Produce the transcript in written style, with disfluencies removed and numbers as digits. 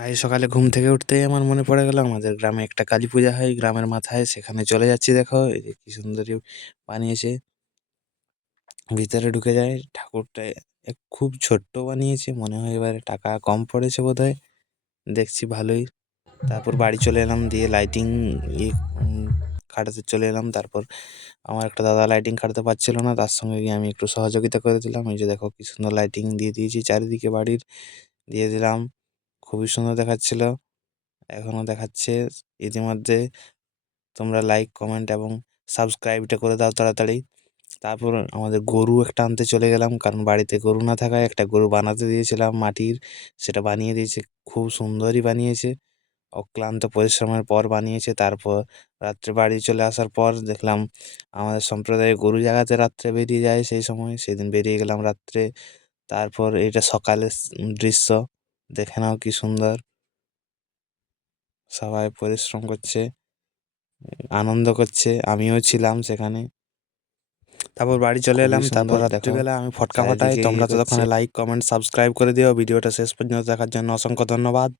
আজ সকালে ঘুম থেকে উঠতেই আমার মনে পড়ে গেল আমাদের গ্রামে একটা কালী পূজা হয় গ্রামের মাথায়, সেখানে চলে যাচ্ছি। দেখো এই যে কি সুন্দরী বানিয়েছে, ভিতরে ঢুকে যায় ঠাকুরটা। খুব ছোট্ট বানিয়েছে, মনে হয় এবারে টাকা কম পড়েছে বোধহয়। দেখছি ভালোই। তারপর বাড়ি চলে এলাম, দিয়ে লাইটিং ইয়ে খাটাতে চলে এলাম। তারপর আমার একটা দাদা লাইটিং খাটাতে পারছিল না, তার সঙ্গে গিয়ে আমি একটু সহযোগিতা করে দিলাম। এই যে দেখো কি সুন্দর লাইটিং দিয়ে দিয়েছি চারিদিকে বাড়ির, দিয়ে দিলাম। খুবই সুন্দর দেখাচ্ছিল, এখনও দেখাচ্ছে। ইতিমধ্যে তোমরা লাইক, কমেন্ট এবং সাবস্ক্রাইবটা করে দাও তাড়াতাড়ি। তারপর আমাদের গরু একটা আনতে চলে গেলাম, কারণ বাড়িতে গরু না থাকায় একটা গরু বানাতে দিয়েছিলাম মাটির, সেটা বানিয়ে দিয়েছে। খুব সুন্দরই বানিয়েছে, অক্লান্ত পরিশ্রমের পর বানিয়েছে। তারপর রাত্রে বাড়ি চলে আসার পর দেখলাম আমাদের সম্প্রদায়ে গরু জাগাতে রাত্রে বেরিয়ে যায়, সেই সময় সেদিন বেরিয়ে গেলাম রাত্রে। তারপর এটা সকালের দৃশ্য, দেখে নাও কি সুন্দর। সবাই পরিশ্রম করছে, আনন্দ করছে, আমিও ছিলাম সেখানে। তারপর বাড়ি চলে খুবই এলাম। তারপর সুন্দর। দেখো রাত্রিবেলা আমি ফটকা ফাটাই। চারিদিকে তোমরা করছে। ততক্ষণে লাইক, কমেন্ট, সাবস্ক্রাইব করে দিও। ভিডিওটা শেষ পর্যন্ত দেখার জন্য অসংখ্য ধন্যবাদ।